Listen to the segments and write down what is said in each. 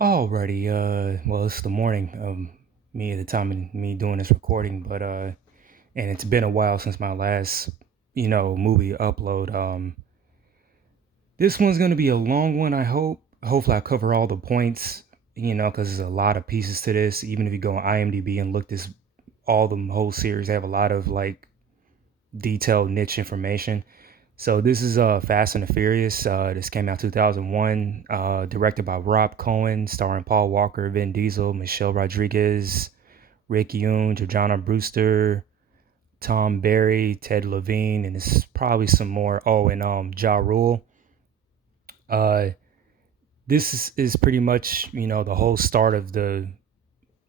Alrighty, well, it's the morning me at the time of me doing this recording, but and it's been a while since my last, movie upload. This one's gonna be a long one, I hope. Hopefully, I cover all the points, because there's a lot of pieces to this. Even if you go on IMDb and look this, all the whole series, they have a lot of like detailed niche information. So this is Fast and the Furious. This came out 2001, directed by Rob Cohen, starring Paul Walker, Vin Diesel, Michelle Rodriguez, Rick Yoon, Jordana Brewster, Tom Berry, Ted Levine, and it's probably some more. Oh, and Ja Rule. Uh, this is pretty much the whole start of the,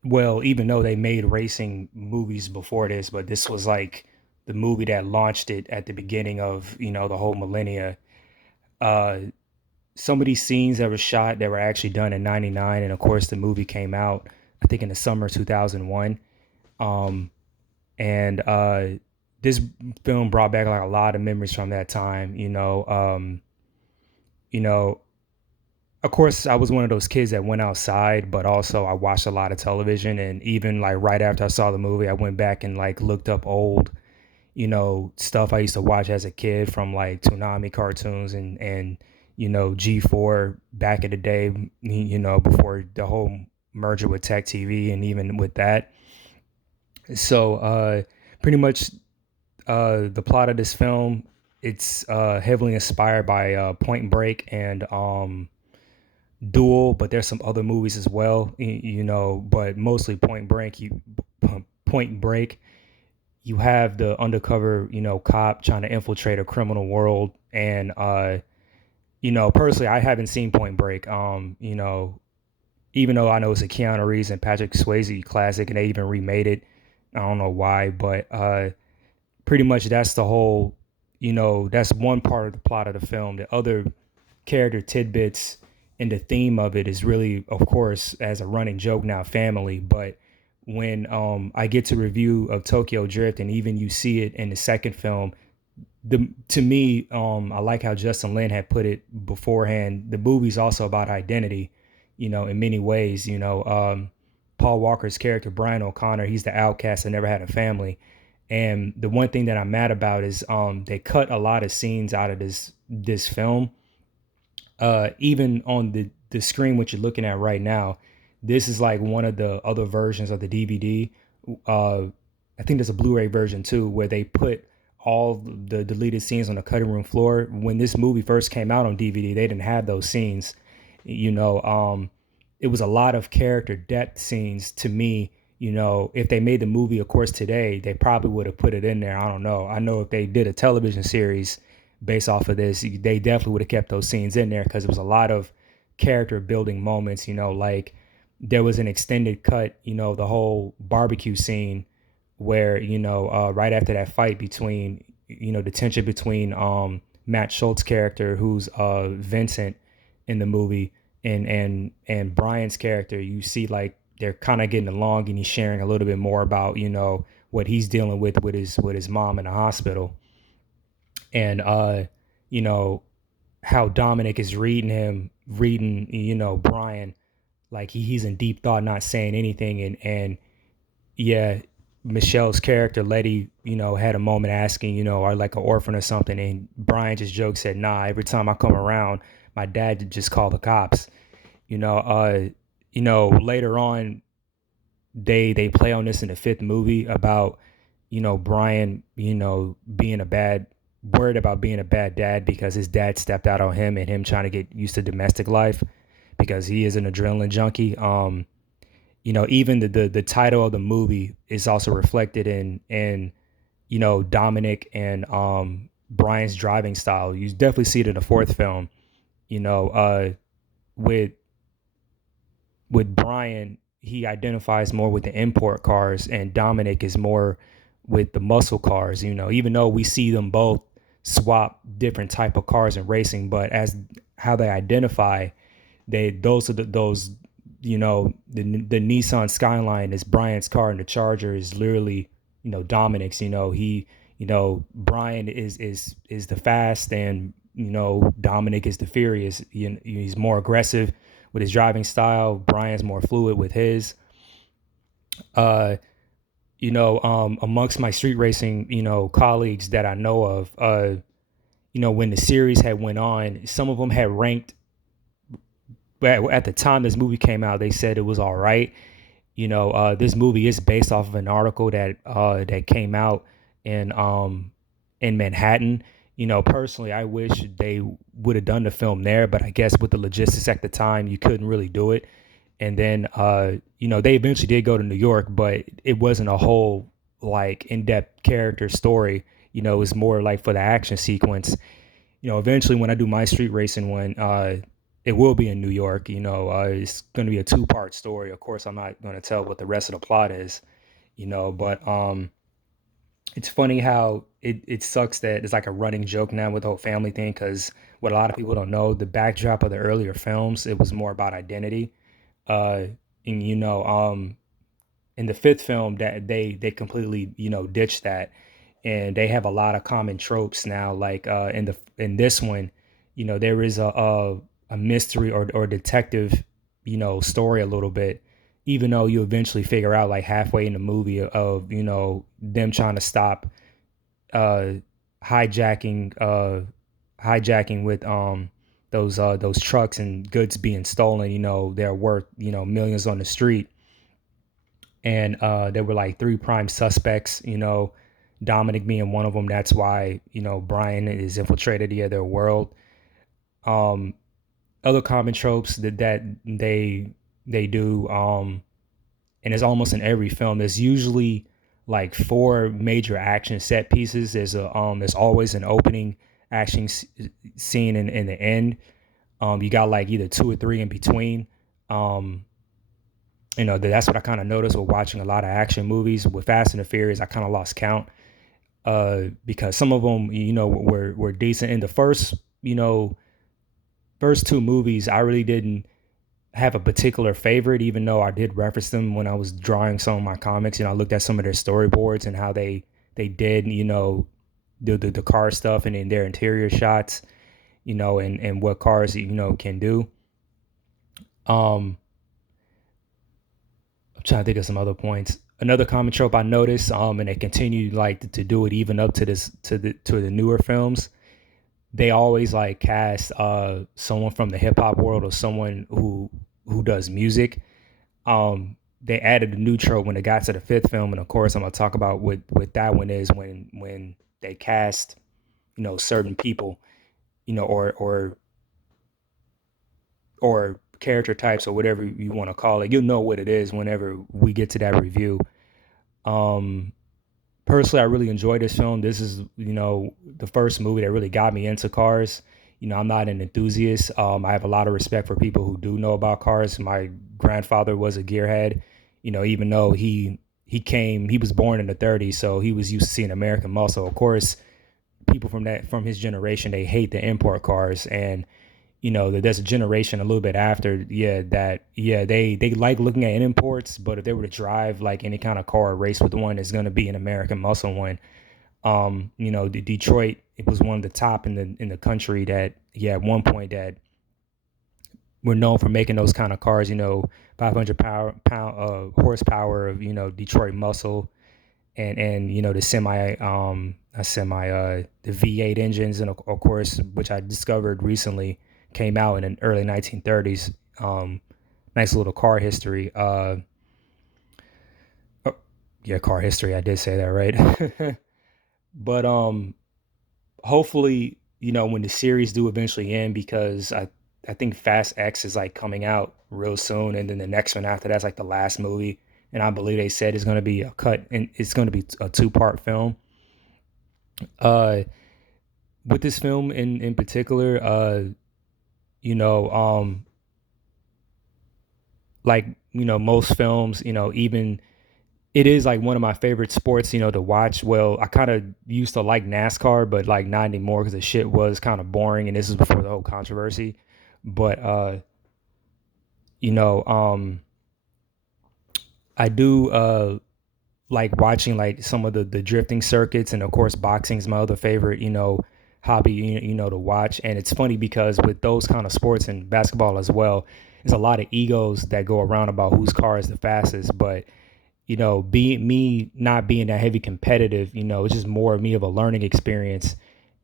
well, even though they made racing movies before this, but this was like the movie that launched it at the beginning of the whole millennia. Uh, some of these scenes that were shot that were actually done in 99, and of course the movie came out I think in the summer of 2001. um and This film brought back like a lot of memories from that time. You know of course I was one of those kids that went outside, but also I watched a lot of television, and even like right after I saw the movie I went back and like looked up old stuff I used to watch as a kid, from like Toonami cartoons and G4 back in the day, before the whole merger with Tech TV, and even with that. So pretty much the plot of this film, it's heavily inspired by Point Break and Duel, but there's some other movies as well, but mostly Point Break. You have the undercover, cop trying to infiltrate a criminal world. And personally, I haven't seen Point Break. Even though I know it's a Keanu Reeves and Patrick Swayze classic, and they even remade it. I don't know why, but pretty much that's the whole, that's one part of the plot of the film. The other character tidbits and the theme of it is really, of course, as a running joke now, family. But when I get to review of Tokyo Drift, and even you see it in the second film, to me, I like how Justin Lin had put it beforehand. The movie's also about identity, in many ways. Paul Walker's character Brian O'Connor, he's the outcast that never had a family. And the one thing that I'm mad about is they cut a lot of scenes out of this film. Even on the screen what you're looking at right now, this is like one of the other versions of the DVD. uh I think there's a Blu-ray version too, where they put all the deleted scenes on the cutting room floor. When this movie first came out on DVD, they didn't have those scenes. you know um it was a lot of character depth scenes to me. If they made the movie, of course, today, they probably would have put it in there. I don't know. I know if they did a television series based off of this, they definitely would have kept those scenes in there, because it was a lot of character building moments. Like there was an extended cut, the whole barbecue scene where, right after that fight between, the tension between Matt Schultz character, who's Vincent in the movie, and Brian's character. You see like they're kind of getting along, and he's sharing a little bit more about, what he's dealing with his mom in the hospital. And you know how Dominic is reading Brian, like he's in deep thought, not saying anything. And yeah, Michelle's character Letty, had a moment asking, are like an orphan or something, and Brian just joked, said, "Nah, every time I come around, my dad just call the cops." you know uh Later on, they play on this in the fifth movie about, Brian, being a bad worried about being a bad dad because his dad stepped out on him, and him trying to get used to domestic life because he is an adrenaline junkie. Even the title of the movie is also reflected in Dominic and Brian's driving style. You definitely see it in the fourth film. You know, with Brian, he identifies more with the import cars, and Dominic is more with the muscle cars. Even though we see them both swap different type of cars in racing, but as how they identify, those are those, the Nissan Skyline is Brian's car, and the Charger is literally, Dominic's. Brian is the fast, and Dominic is the furious. He's more aggressive with his driving style. Brian's more fluid with his. Uh, amongst my street racing, colleagues that I know of, when the series had went on, some of them had ranked. But at the time this movie came out, they said it was all right. This movie is based off of an article that came out in in Manhattan. Personally, I wish they would have done the film there, but I guess with the logistics at the time, you couldn't really do it. And then, they eventually did go to New York, but it wasn't a whole like in-depth character story. It was more like for the action sequence. Eventually when I do my street racing one, it will be in New York. It's going to be a two-part story. Of course, I'm not going to tell what the rest of the plot is, but it's funny how it sucks that it's like a running joke now with the whole family thing. Because what a lot of people don't know, the backdrop of the earlier films, it was more about identity. Uh, and in the fifth film, that they completely ditched that, and they have a lot of common tropes now. Like in this one, there is a mystery or detective story a little bit, even though you eventually figure out like halfway in the movie of them trying to stop uh hijacking hijacking with those trucks and goods being stolen. They're worth millions on the street. And there were like three prime suspects. Dominic being one of them. That's why Brian is infiltrated the other world. um Other common tropes that they do, and it's almost in every film. There's usually like four major action set pieces. There's always an opening action scene in the end. You got like either two or three in between. um that's what I kind of noticed with watching a lot of action movies. With Fast and the Furious, I kind of lost count, because some of them, were decent. In the first two movies, I really didn't have a particular favorite, even though I did reference them when I was drawing some of my comics. I looked at some of their storyboards and how they did, the car stuff and in their interior shots, and what cars can do. Um, I'm trying to think of some other points. Another common trope I noticed, and they continue like to do it even up to the newer films. They always like cast someone from the hip hop world or someone who does music. They added a new trope when it got to the fifth film, and of course, I'm gonna talk about what that one is when they cast certain people, or character types or whatever you want to call it. You'll know what it is whenever we get to that review. Um, Personally, I really enjoyed this film. This is, the first movie that really got me into cars. I'm not an enthusiast. I have a lot of respect for people who do know about cars. My grandfather was a gearhead, even though he was born in the 30s, so he was used to seeing American muscle. Of course, people from his generation, they hate the import cars. And that there's a generation a little bit after, they like looking at imports, but if they were to drive like any kind of car or race with one, it's going to be an American muscle one. The Detroit, it was one of the top in the country that, at one point, that were known for making those kind of cars. 500 pound horsepower of Detroit muscle, and the the V8 engines, and of course, which I discovered recently, came out in the early 1930s. Nice little car history. Oh, yeah, car history. I did say that right. But hopefully, when the series do eventually end, because I think Fast X is like coming out real soon, and then the next one after that's like the last movie, and I believe they said it's going to be a cut, and it's going to be a two-part film. Uh, with this film in particular, you know, um, like most films, even it is like one of my favorite sports, to watch. Well, I kind of used to like NASCAR, but like not anymore because the shit was kind of boring, and this is before the whole controversy. But you know, I do like watching like some of the drifting circuits, and of course, boxing is my other favorite, hobby, to watch. And it's funny because with those kind of sports and basketball as well, there's a lot of egos that go around about whose car is the fastest. But being me not being that heavy competitive, it's just more of me of a learning experience.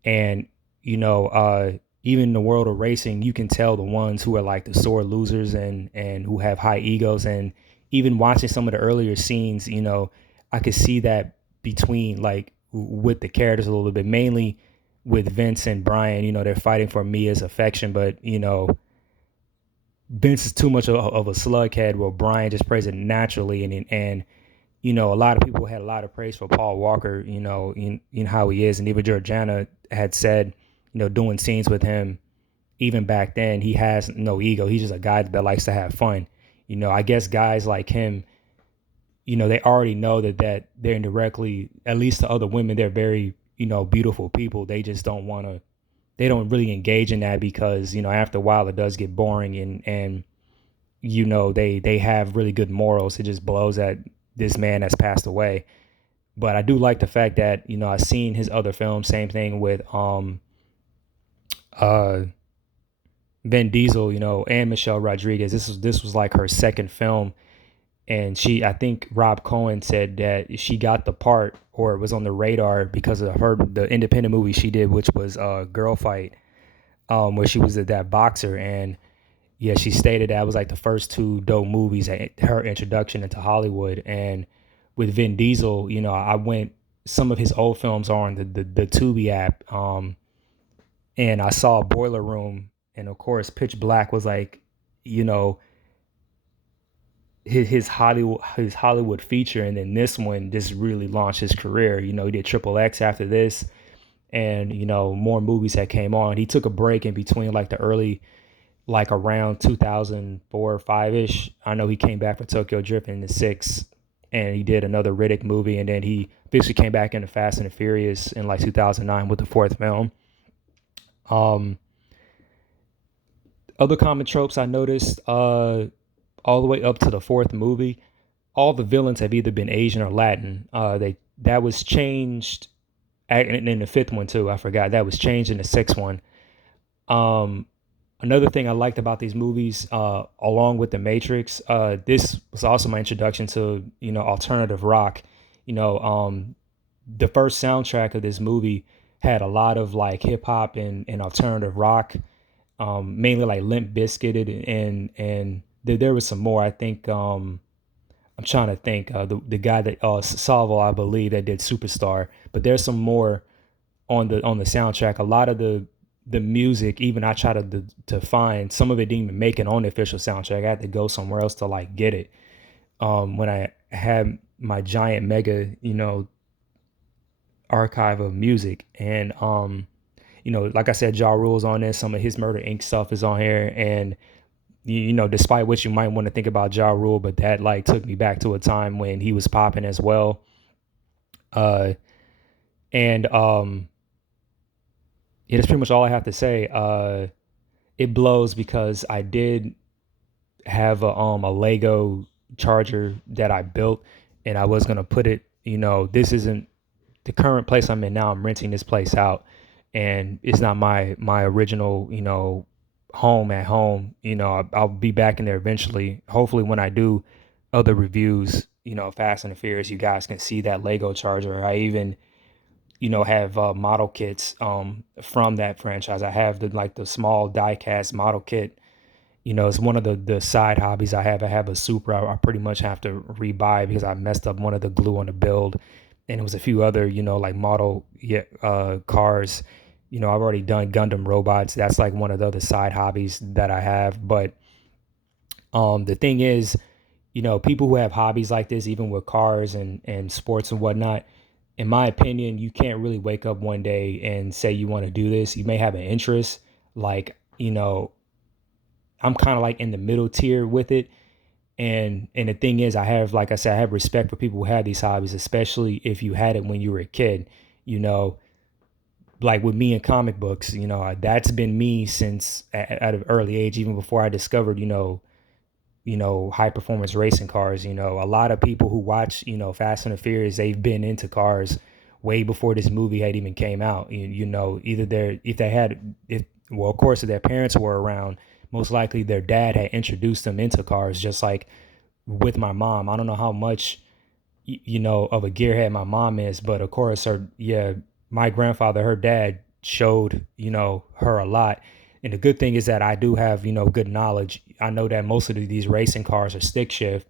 And you know, even in the world of racing, you can tell the ones who are like the sore losers and who have high egos. And even watching some of the earlier scenes, I could see that between like with the characters a little bit, mainly with Vince and Brian. They're fighting for Mia's affection, but Vince is too much of a slughead, where Brian just plays it naturally. And a lot of people had a lot of praise for Paul Walker, in how he is. And even Georgiana had said, doing scenes with him, even back then, he has no ego. He's just a guy that likes to have fun. I guess guys like him, they already know that they're indirectly, at least to other women, they're very, beautiful people. They just don't want to, they don't really engage in that because, after a while it does get boring and they have really good morals. It just blows that this man has passed away. But I do like the fact that I've seen his other films. Same thing with uh Vin Diesel, and Michelle Rodriguez. This was like her second film, and I think Rob Cohen said that she got the part, or it was on the radar, because of the independent movie she did, which was Girl Fight, where she was that boxer. And yeah, she stated that was like the first two dope movies at her introduction into Hollywood. And with Vin Diesel, I went, some of his old films are on the Tubi app, and I saw Boiler Room, and of course Pitch Black was like, you know, his Hollywood feature. And then this one just really launched his career. He did Triple X after this, and more movies that came on. He took a break in between, like the early, like around 2004 or 5ish. I know he came back for Tokyo Drift in the six, and he did another Riddick movie, and then he basically came back into Fast and the Furious in like 2009 with the fourth film. Um, Other common tropes I noticed, all the way up to the fourth movie, all the villains have either been Asian or Latin. They That was changed, and in the fifth one too. I forgot that was changed in the sixth one. Um, Another thing I liked about these movies, along with The Matrix, this was also my introduction to alternative rock. You know, um, the first soundtrack of this movie had a lot of like hip hop and alternative rock, mainly like Limp Bizkit, and there was some more. I think, I'm trying to think, the guy that Salvo, I believe, that did Superstar. But there's some more on the soundtrack. A lot of the music, even I try to find some of it, didn't even make it on the official soundtrack. I had to go somewhere else to like get it. When I had my giant mega, archive of music. And like I said, Ja Rule's on this. Some of his Murder Inc. stuff is on here. And despite what you might want to think about Ja Rule, but that like took me back to a time when he was popping as well. Uh, and Yeah, that's pretty much all I have to say. It blows because I did have a Lego charger that I built, and I was gonna put it. This isn't the current place I'm in now. I'm renting this place out, and it's not my original home at home. I'll be back in there eventually. Hopefully, when I do other reviews, Fast and the Furious, you guys can see that Lego charger. I even have model kits from that franchise. I have the small die cast model kit. It's one of the side hobbies I have. I have a Supra I pretty much have to rebuy because I messed up one of the glue on the build. And it was a few other, like model, yeah, cars. I've already done Gundam robots. That's like one of the other side hobbies that I have. But the thing is, people who have hobbies like this, even with cars and sports and whatnot, in my opinion, you can't really wake up one day and say you want to do this. You may have an interest, like, I'm kind of like in the middle tier with it. And the thing is, like I said, I have respect for people who have these hobbies, especially if you had it when you were a kid. You know, like with me in comic books, that's been me since at an early age, even before I discovered, high performance racing cars. A lot of people who watch, Fast and the Furious, they've been into cars way before this movie had even came out. Either if they had, if well, of course, if their parents were around, most likely their dad had introduced them into cars, just like with my mom. I don't know how much of a gearhead my mom is, but of course her, yeah, my grandfather, her dad showed, her a lot. And the good thing is that I do have, good knowledge. I know that most of these racing cars are stick shift.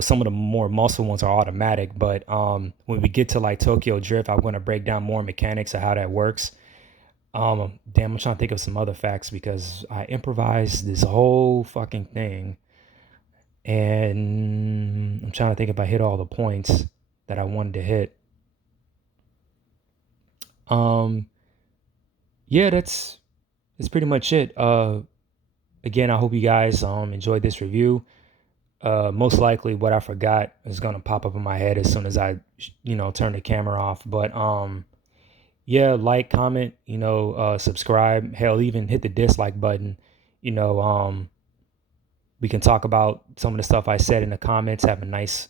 Some of the more muscle ones are automatic, but when we get to like Tokyo Drift, I'm going to break down more mechanics of how that works. Damn, I'm trying to think of some other facts because I improvised this whole fucking thing, and I'm trying to think if I hit all the points that I wanted to hit. Um, yeah, that's pretty much it. Again, I hope you guys enjoyed this review. Most likely, what I forgot is gonna pop up in my head as soon as I, turn the camera off. But yeah, like, comment, subscribe. Hell, even hit the dislike button. You know, we can talk about some of the stuff I said in the comments. Have a nice,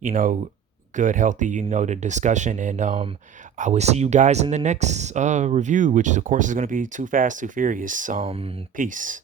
you know, good, healthy, the discussion. And I will see you guys in the next review, which of course is going to be Too Fast, Too Furious. Peace.